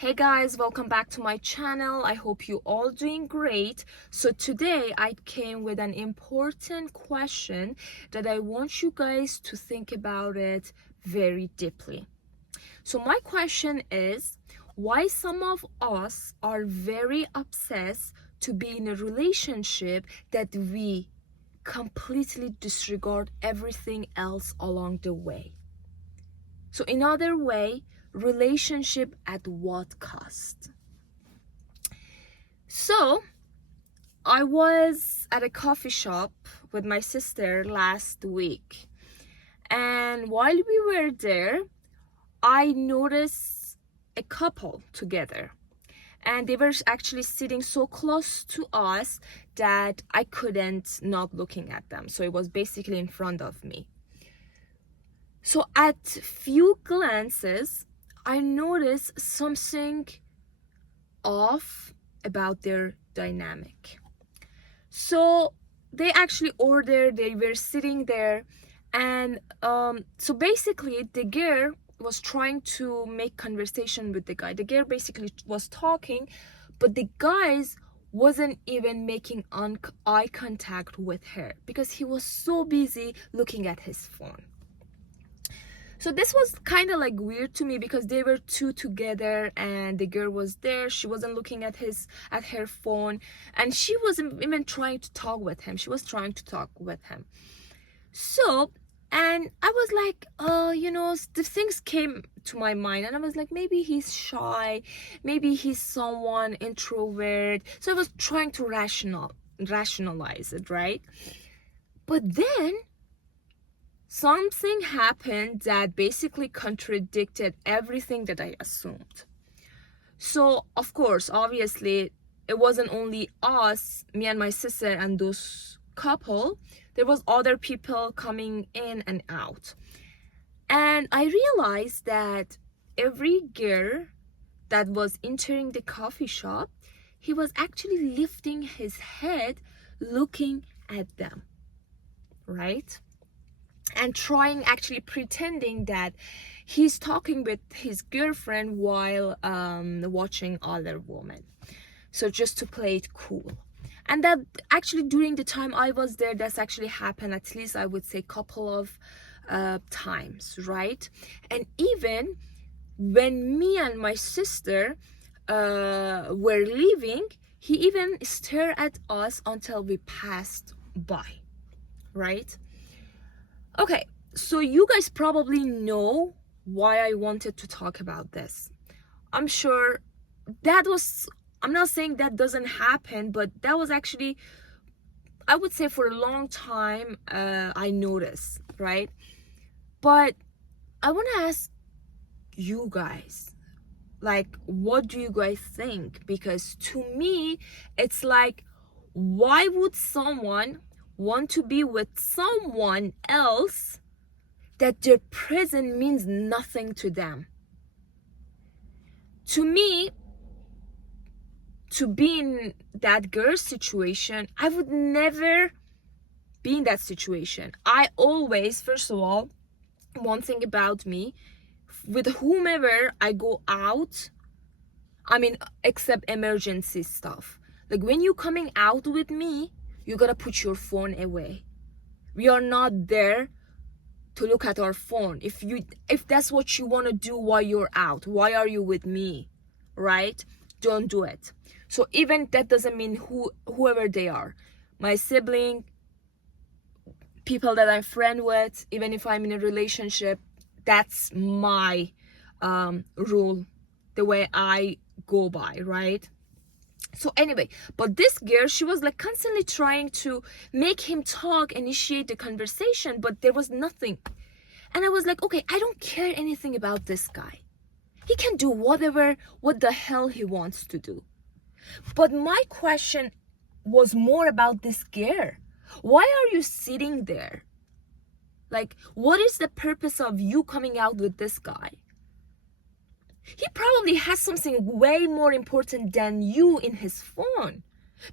Hey guys, welcome back to my channel. I hope you all doing great. So today I came with an important question that I want you guys to think about it very deeply. So my question is, why some of us are very obsessed to be in a relationship that we completely disregard everything else along the way? So in other way, relationship at what cost? So I was at a coffee shop with my sister last week, and while we were there, I noticed a couple together, and they were actually sitting so close to us that I couldn't not looking at them. So it was basically in front of me. So at few glances, I noticed something off about their dynamic. So they actually ordered, they were sitting there, and so basically the girl was trying to make conversation with the guy. The girl basically was talking, but the guys wasn't even making eye contact with her because he was so busy looking at his phone. So this was kind of like weird to me because they were two together and the girl was there. She wasn't looking at her phone, and she wasn't even trying to talk with him. She was trying to talk with him. So, and I was like, the things came to my mind, and I was like, maybe he's shy, maybe he's someone introvert. So I was trying to rationalize it, right? But then something happened that basically contradicted everything that I assumed. So, of course, obviously, it wasn't only us, me and my sister and those couple. There was other people coming in and out. And I realized that every girl that was entering the coffee shop, he was actually lifting his head, looking at them, right? And trying, actually pretending that he's talking with his girlfriend while watching other women, so just to play it cool. And that actually during the time I was there, that's actually happened at least, I would say, couple of times, right? And even when me and my sister were leaving, he even stared at us until we passed by, right? Okay, so you guys probably know why I wanted to talk about this. I'm sure I'm not saying that doesn't happen, but that was actually, I would say, for a long time, I noticed, right? But I want to ask you guys, like, what do you guys think? Because to me, it's like, why would someone want to be with someone else that their presence means nothing to them? To me, to be in that girl's situation, I would never be in that situation. I always, first of all, one thing about me, with whomever I go out, I mean, except emergency stuff. Like when you coming out with me, you gotta put your phone away. We are not there to look at our phone. If that's what you want to do while you're out, why are you with me, right? Don't do it. So even that doesn't mean whoever they are, my sibling, people that I'm friend with, even if I'm in a relationship, that's my rule, the way I go by, right? So anyway, but this girl, she was like constantly trying to make him talk, initiate the conversation, but there was nothing. And I was like, okay, I don't care anything about this guy. He can do what the hell he wants to do. But my question was more about this girl. Why are you sitting there? Like, what is the purpose of you coming out with this guy? He probably has something way more important than you in his phone,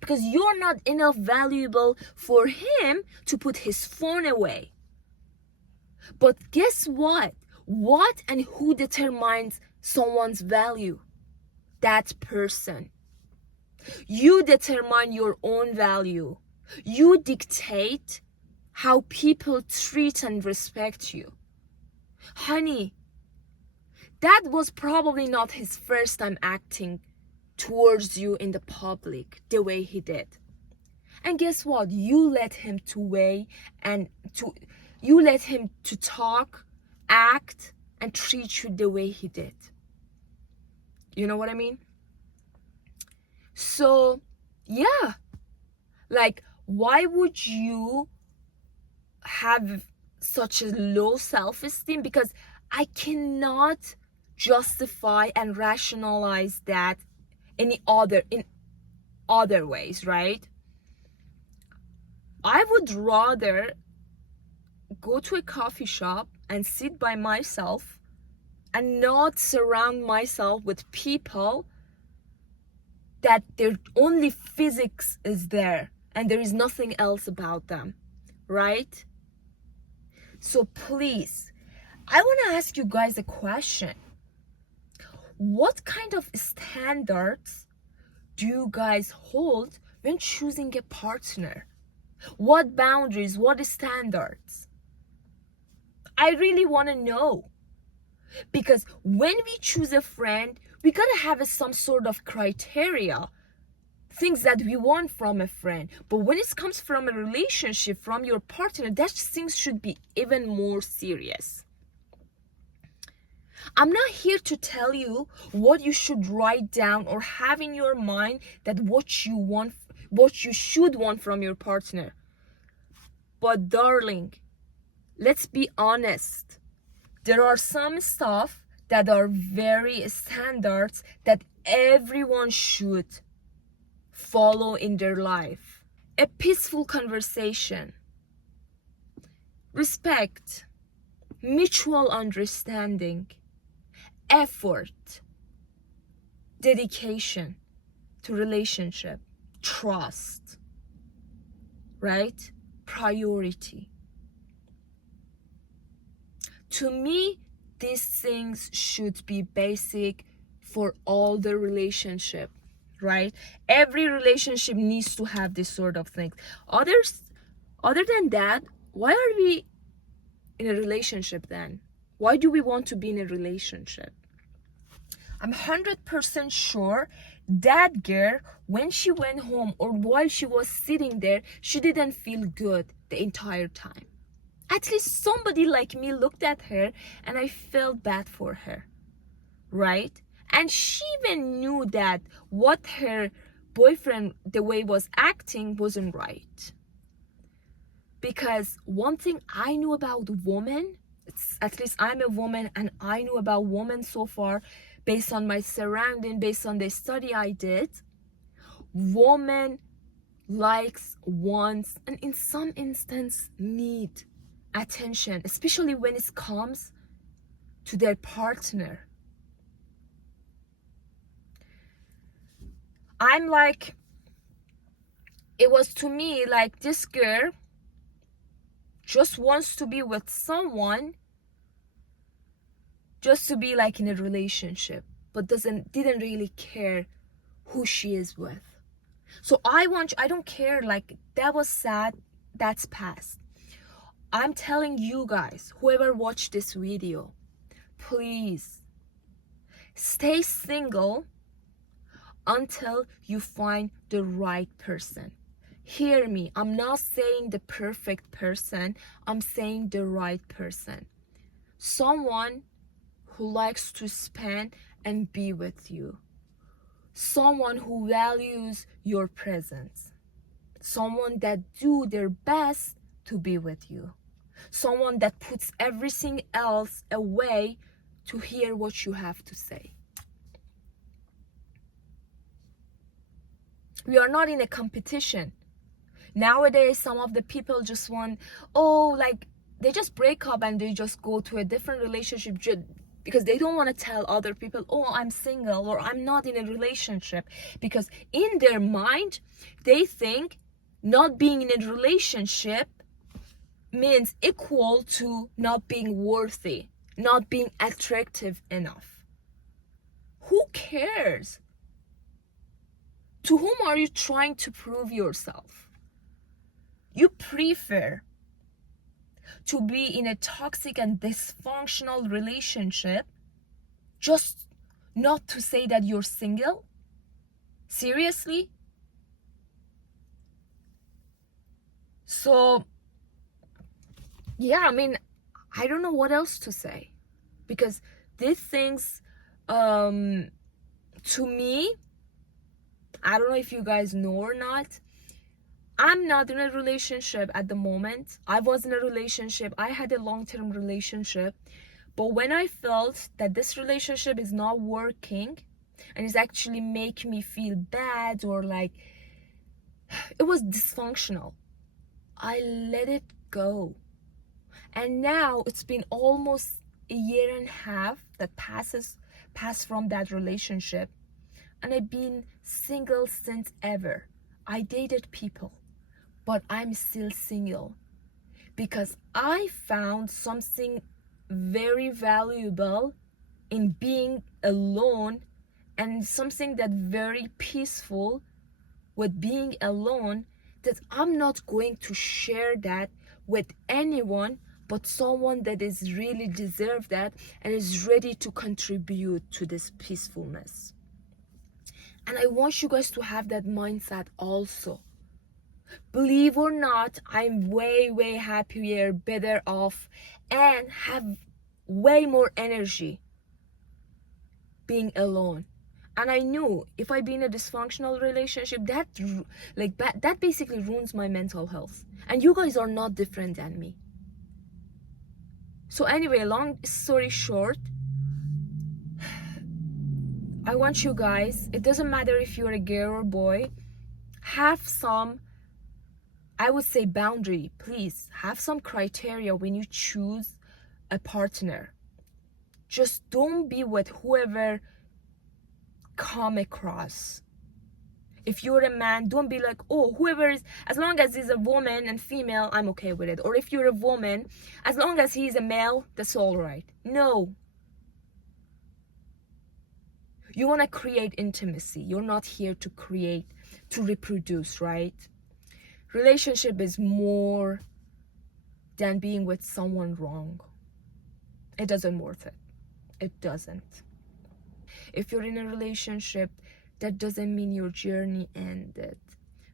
because you're not enough valuable for him to put his phone away. But guess what? What and who determines someone's value? that person. You determine your own value. You dictate how people treat and respect you. Honey, that was probably not his first time acting towards you in the public the way he did. And guess what? You let him you let him to talk, act, and treat you the way he did. You know what I mean? So, yeah. Like, why would you have such a low self-esteem? Because I cannot justify and rationalize that in other ways, right? I would rather go to a coffee shop and sit by myself and not surround myself with people that their only physics is there and there is nothing else about them, right? So please, I want to ask you guys a question. What kind of standards do you guys hold when choosing a partner? What boundaries, what standards? I really want to know. Because when we choose a friend, we gotta have some sort of criteria, things that we want from a friend. But when it comes from a relationship, from your partner, that things should be even more serious. I'm not here to tell you what you should write down or have in your mind that what you should want from your partner. But darling, let's be honest. There are some stuff that are very standards that everyone should follow in their life. A peaceful conversation, respect, mutual understanding, effort, dedication to relationship, trust, right? Priority. To me, these things should be basic for all the relationship, right? Every relationship needs to have this sort of things. Other than that, why are we in a relationship then? Why do we want to be in a relationship? I'm 100% sure that girl, when she went home or while she was sitting there, she didn't feel good the entire time. At least somebody like me looked at her and I felt bad for her, right? And she even knew that what her boyfriend, the way was acting, wasn't right. Because one thing I knew about women, at least I'm a woman and I knew about women so far, based on my surrounding, based on the study I did, woman likes, wants, and in some instance need attention, especially when it comes to their partner. I'm like, it was to me like this girl just wants to be with someone just to be like in a relationship, but didn't really care who she is with. So I don't care, like that was sad, that's past. I'm telling you guys, whoever watched this video, please stay single until you find the right person. Hear me, I'm not saying the perfect person, I'm saying the right person. Someone who likes to spend and be with you. Someone who values your presence. Someone that do their best to be with you. Someone that puts everything else away to hear what you have to say. We are not in a competition. Nowadays, some of the people just want, they just break up and they just go to a different relationship because they don't want to tell other people, oh, I'm single or I'm not in a relationship. Because in their mind, they think not being in a relationship means equal to not being worthy, not being attractive enough. Who cares? To whom are you trying to prove yourself? You prefer to be in a toxic and dysfunctional relationship just not to say that you're single? Seriously? So, yeah, I mean, I don't know what else to say, because these things, to me, I don't know if you guys know or not, I'm not in a relationship at the moment. I was in a relationship, I had a long-term relationship, but when I felt that this relationship is not working and is actually making me feel bad, or like it was dysfunctional, I let it go. And now it's been almost a year and a half that passed from that relationship, and I've been single since ever. I dated people, but I'm still single because I found something very valuable in being alone, and something that very peaceful with being alone, that I'm not going to share that with anyone but someone that is really deserve that and is ready to contribute to this peacefulness. And I want you guys to have that mindset also. Believe or not, I'm way happier, better off, and have way more energy being alone. And I knew if I be in a dysfunctional relationship, that basically ruins my mental health. And you guys are not different than me. So anyway, long story short, I want you guys, it doesn't matter if you're a girl or boy, have some, I would say, boundary. Please have some criteria when you choose a partner. Just don't be with whoever come across. If you're a man, don't be like, oh, whoever is, as long as he's a woman and female, I'm okay with it. Or if you're a woman, as long as he's a male, that's all right. No. You want to create intimacy. You're not here to create, to reproduce, right? Relationship is more than being with someone wrong. It doesn't worth it. It doesn't. If you're in a relationship, that doesn't mean your journey ended.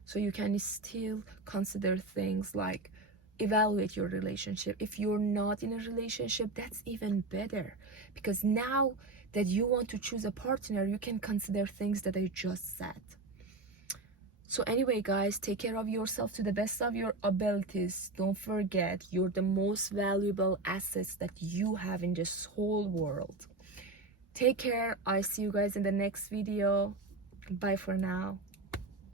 So you can still consider things like evaluate your relationship. If you're not in a relationship, that's even better, because now that you want to choose a partner, you can consider things that I just said. So anyway, guys, take care of yourself to the best of your abilities. Don't forget, you're the most valuable assets that you have in this whole world. Take care. I see you guys in the next video. Bye for now.